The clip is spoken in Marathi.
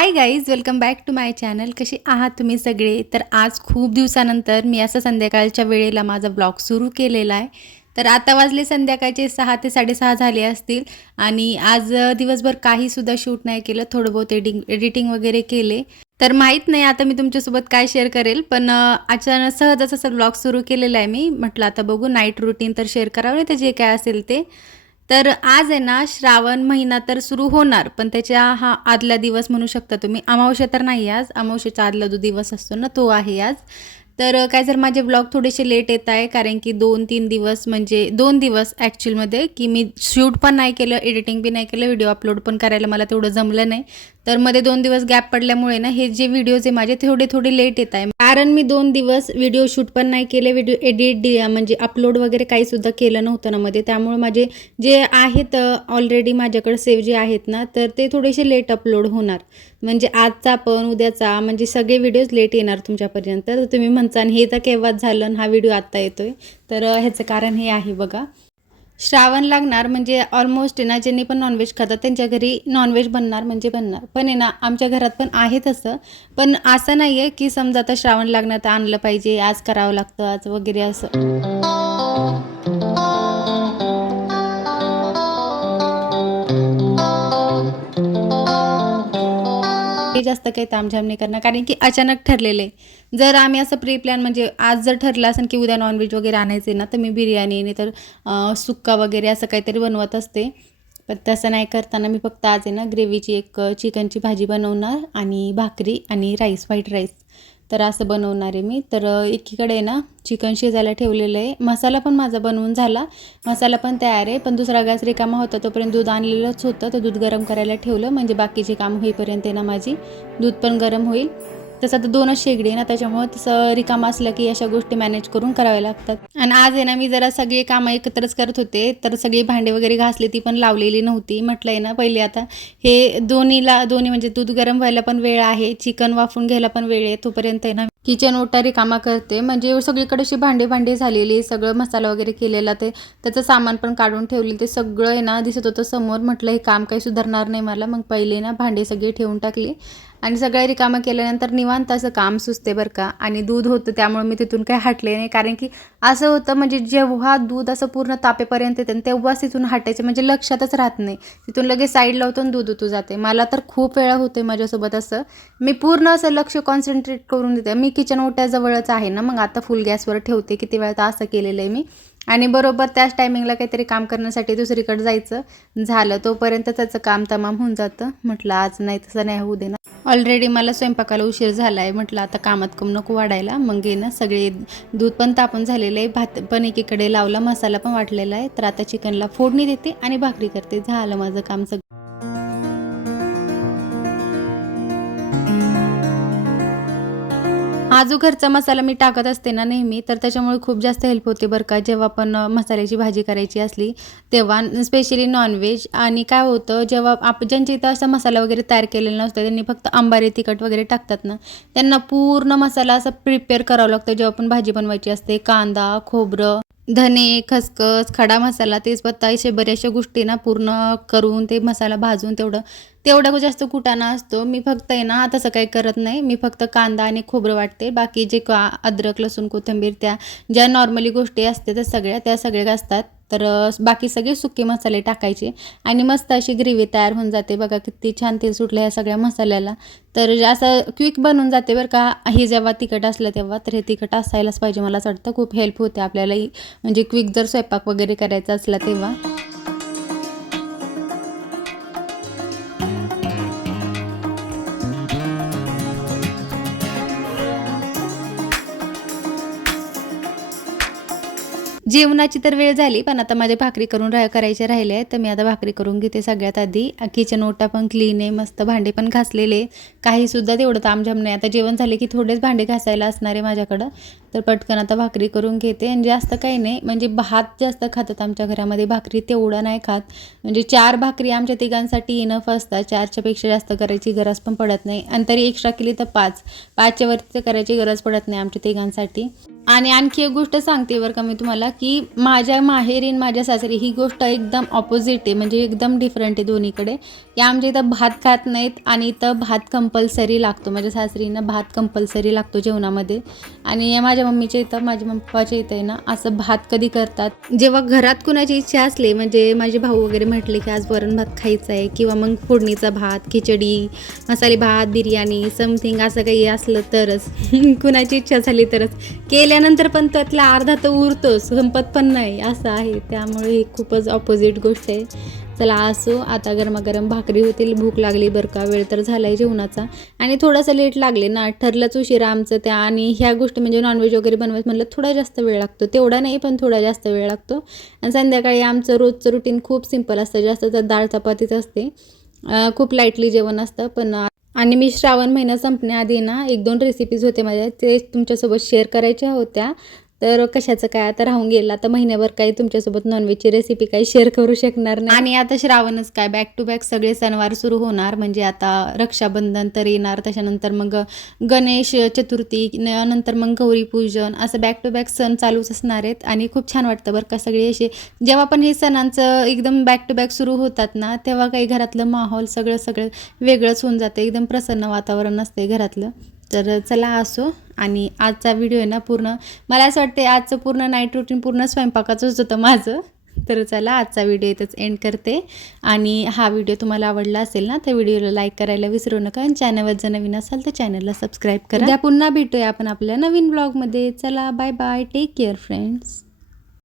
Hi guys welcome back to my channel कसे आहात तुम्ही सगळे? तर आज खूप दिवसानंतर मी असं संध्याकाळच्या वेळेला माझा ब्लॉग सुरू केलेला आहे. तर आता वाजले संध्याकाळचे सहा ते साडेसहा झाले असतील. आणि आज दिवसभर काहीसुद्धा शूट नाही केलं. थोडं बहुत एडिंग एडिटिंग वगैरे केले. तर माहीत नाही आता मी तुमच्यासोबत काय शेअर करेल. पण अचानक सहजच असं ब्लॉग सुरू केलेला आहे मी. म्हटलं आता बघू नाईट रुटीन तर शेअर करावं नाही तर जे काय असेल ते. तर आज आहे ना श्रावण महिना तर सुरू होणार पण त्याच्या हा आदला दिवस म्हणू शकता तुम्ही. अमावस्या तर नाही आज अमावस्याचा आदला जो दिवस असतो ना तो आहे आज. तर काय जर माझे ब्लॉग थोडेसे लेट येत आहे कारण की दोन तीन दिवस म्हणजे दोन दिवस ॲक्च्युअलमध्ये की मी शूट पण नाही केलं एडिटिंग बी नाही केलं व्हिडिओ अपलोड पण करायला मला तेवढं जमलं नाही. तर मध्ये दोन दिवस गॅप पडल्यामुळे ना हे जे व्हिडिओज आहे माझे थोडे थोडे लेट येत आहे. कारण मी दोन दिवस व्हिडिओ शूट पण नाही केले. व्हिडिओ एडिट म्हणजे अपलोड वगैरे काही सुद्धा केलं नव्हतं ना मध्ये. त्यामुळे माझे जे आहेत ऑलरेडी माझ्याकडे सेव्ह जे आहेत ना तर ते थोडेसे लेट अपलोड होणार. म्हणजे आजचा पण उद्याचा म्हणजे सगळे व्हिडिओज लेट येणार तुमच्यापर्यंत. तर तुम्ही म्हणता हे तर केव्हाच झालं आणि हा व्हिडिओ आत्ता येतोय. तर ह्याचं कारण हे आहे बघा. श्रावण लागणार म्हणजे ऑलमोस्ट आहे ना ज्यांनी पण नॉनव्हेज खातात त्यांच्या घरी नॉनव्हेज बनणार म्हणजे बनणार. पण आहे ना आमच्या घरात पण आहे तसं. पण असं नाही आहे की समजा आता श्रावण लागणार तर आणलं पाहिजे आज करावं लागतं आज वगैरे असं. जास्त काही तामझाम नाही करणार कारण की अचानक ठरलेले जर आम्ही असं प्री प्लॅन म्हणजे आज जर ठरलं असेल की उद्या नॉनव्हेज वगैरे आणायचे ना तर मी बिर्याणी नाही तर सुक्का वगैरे असं काहीतरी बनवत असते. पण तसं नाही करताना मी फक्त आज आहे ना ग्रेव्हीची एक चिकनची भाजी बनवणार आणि भाकरी आणि राईस व्हाईट राईस तर असं बनवणार आहे मी. तर एकीकडे ना चिकन शिजायला ठेवलेलं आहे. मसाला पण माझा बनवून झाला. मसाला पण तयार आहे. पण दुसरा गॅस रिकामा होता तोपर्यंत दूध आणलेलंच होतं. तर दूध गरम करायला ठेवलं. म्हणजे बाकीचे काम होईपर्यंत आहे ना माझी. दूध पण गरम होईल. तसं तर दोनच शेगडी आहे ना त्याच्यामुळे तसं रिकामा असलं की अशा गोष्टी मॅनेज करून कराव्या लागतात. आणि आज आहे ना मी जरा सगळी कामं एकत्रच करत होते तर सगळी भांडे वगैरे घासली ती पण लावलेली नव्हती. म्हटलं आहे ना पहिले आता हे दोन्हीला दोन्ही म्हणजे दूध गरम व्हायला पण वेळ आहे चिकन वाफून घ्यायला पण वेळ आहे तोपर्यंत आहे ना किचन ओटा रिकामा करते. म्हणजे सगळीकडे अशी भांडी भांडी झालेली सगळं मसाला वगैरे केलेला ते त्याचं सामान पण काढून ठेवले ते सगळं आहे ना दिसत होतं समोर. म्हटलं हे काम काही सुधारणार नाही मला. मग पहिले ना भांडे सगळी ठेवून टाकली. आणि सगळ्या रिकामं केल्यानंतर निवांत असं काम सुचते बरं का. आणि दूध होतं त्यामुळे मी तिथून काही हटले नाही. कारण की असं होतं म्हणजे जेव्हा दूध असं पूर्ण तापेपर्यंत येते आणि तेव्हाच तिथून हटायचं. म्हणजे लक्षातच राहत नाही. तिथून लगेच साईड लावतो आणि दूध उतू जाते. मला तर खूप वेळा होते माझ्यासोबत असं. मी पूर्ण असं लक्ष कॉन्सन्ट्रेट करून देते. मी किचन ओट्याजवळच आहे ना मग आता फुल गॅसवर ठेवते किती वेळा तर असं केलेलं आहे मी. आणि बरोबर त्याच टायमिंगला काहीतरी काम करण्यासाठी दुसरीकडे जायचं. झालं तोपर्यंत त्याचं काम तमाम होऊन जातं. म्हटलं आज नाही तसं नाही होऊ देणार ऑलरेडी मला स्वयंपाकाला उशीर झाला आहे म्हटलं आता कामात कम नको वाढायला. मग ये ना सगळे दूध पण तापून झालेलं आहे. भात पण एकीकडे लावला मसाला पण वाटलेला आहे. तर आता चिकनला फोडणी देते आणि भाकरी करते. झालं माझं काम सगळं. हा जो घरचा मसाला मी टाकत असते ना नेहमी तर त्याच्यामुळे खूप जास्त हेल्प होते बरं का. जेव्हा पण मसाल्याची भाजी करायची असली तेव्हा स्पेशली नॉनव्हेज आणि काय होतं जेव्हा आप ज्यांच्या इथं असा मसाला वगैरे तयार केलेला नसतो त्यांनी फक्त आंबारे तिखट वगैरे टाकतात ना त्यांना पूर्ण मसाला असा प्रिपेअर करावा लागतो. जेव्हा पण भाजी बनवायची असते कांदा खोबरं धने खसखस खडा मसाला तेजपत्ता असे बऱ्याचशा गोष्टी ना पूर्ण करून ते मसाला भाजून तेवढं तेवढा जास्त कुटाणा असतो. मी फक्त आहे ना तसं काही करत नाही. मी फक्त कांदा आणि खोबरं वाटते. बाकी जे का अद्रक लसूण कोथिंबीर त्या ज्या नॉर्मली गोष्टी असते त्या सगळ्या त्या सगळ्या असतात. तर बाकी सगळे सुके मसाले टाकायचे. आणि मस्त अशी ग्रेव्ही तयार होऊन जाते. बघा किती छान तेल सुटलं ह्या सगळ्या मसाल्याला. तर असं क्विक बनून जाते बरं का. हे जेव्हा तिखट असलं तेव्हा तर हे तिखट असायलाच पाहिजे. मला असं वाटतं खूप हेल्प होते आपल्यालाही. म्हणजे क्विक जर स्वयंपाक वगैरे करायचा असला तेव्हा. जेवणाची तर वेळ झाली पण आता माझे भाकरी करून राह करायचे राहिले आहेत तर मी आता भाकरी करून घेते सगळ्यात आधी. किचन ओटा पण क्लीन आहे मस्त भांडे पण घासलेले काहीसुद्धा तेवढं तामझाम नाही. आता जेवण झाले की थोडेच भांडे घासायला असणार आहे माझ्याकडं. तर पटकन आता भाकरी करून घेते. आणि जास्त काही नाही म्हणजे भात जास्त खातात आमच्या घरामध्ये. भाकरी तेवढं नाही खात. म्हणजे चार भाकरी आमच्या तिघांसाठी इनफ असतात. चारच्यापेक्षा जास्त करायची गरज पण पडत नाही. आणि तरी एक्स्ट्रा केली तर पाच. पाचच्यावरती तर करायची गरज पडत नाही आमच्या तिघांसाठी. आणि आणखी एक गोष्ट सांगते बरं का मी तुम्हाला की माझ्या माहेरीन माझ्या सासरी ही गोष्ट एकदम ऑपोजिट आहे म्हणजे एकदम डिफरंट आहे दोन्हीकडे. की आमच्या इथं भात खात नाहीत आणि इथं भात कंपल्सरी लागतो. माझ्या सासरीनं भात कंपल्सरी लागतो जेवणामध्ये. आणि माझ्या मम्मीच्या इथं माझ्या पप्पाच्या इथं आहे ना असं भात कधी करतात. जेव्हा घरात कुणाची इच्छा असली म्हणजे माझे भाऊ वगैरे म्हटले की आज वरण भात खायचा आहे किंवा मग फोडणीचा भात खिचडी मसाले भात बिर्याणी समथिंग असं काही असलं तरच. कुणाची इच्छा झाली तरच. केल्या त्यानंतर पण त्यातला अर्धा तर उरतोच संपत पण नाही असं आहे. त्यामुळे ही खूपच ऑपोजिट गोष्ट आहे. चला असो आता गरमागरम भाकरी होतील भूक लागली बरं का वेळ तर झाला आहे जेवणाचा. आणि थोडासा लेट लागले ना ठरलंच उशिरा आमचं त्या आणि ह्या गोष्टी म्हणजे नॉनव्हेज वगैरे बनवायचं म्हटलं थोडा जास्त वेळ लागतो. तेवढा नाही पण थोडा जास्त वेळ लागतो. आणि संध्याकाळी आमचं रोजचं रुटीन खूप सिंपल असतं. जास्त तर डाळ चपातीच असते. खूप लाईटली जेवण असतं पण आणि मी श्रावण महिना संपण्याआधी ना एक दोन रेसिपीज होते माझ्या ते तुमच्यासोबत शेअर करायच्या होत्या. तर कशाचं काय आता राहून गेला? आता महिन्याभर काही तुमच्यासोबत नॉनव्हेजची रेसिपी काही शेअर करू शकणार नाही. आणि आता श्रावणच काय? बॅक टू बॅक सगळे सणवार सुरू होणार. म्हणजे आता रक्षाबंधन तर येणार. त्याच्यानंतर मग गणेश चतुर्थी नंतर मग गौरीपूजन असं बॅक टू बॅक सण चालूच असणार आहेत. आणि खूप छान वाटतं बरं का सगळे असे. जेव्हा पण हे सणांचं एकदम बॅक टू बॅक सुरू होतात ना तेव्हा काही घरातलं माहोल सगळं सगळं वेगळंच होऊन जातं. एकदम प्रसन्न वातावरण असते घरातलं. तर चला असो. आणि आजचा व्हिडिओ आहे ना पूर्ण मला असं वाटते आजचं पूर्ण नाईट रुटीन पूर्ण स्वयंपाकाचंच होतं माझं. तर चला आजचा व्हिडिओ इथंच एंड करते. आणि हा व्हिडिओ तुम्हाला आवडला असेल ना तर व्हिडिओला लाईक करायला विसरू नका. आणि चॅनलवर जर नवीन असाल तर चॅनलला सबस्क्राईब करा. पुन्हा भेटूया आपण आपल्या नवीन ब्लॉगमध्ये चला bye bye take care friends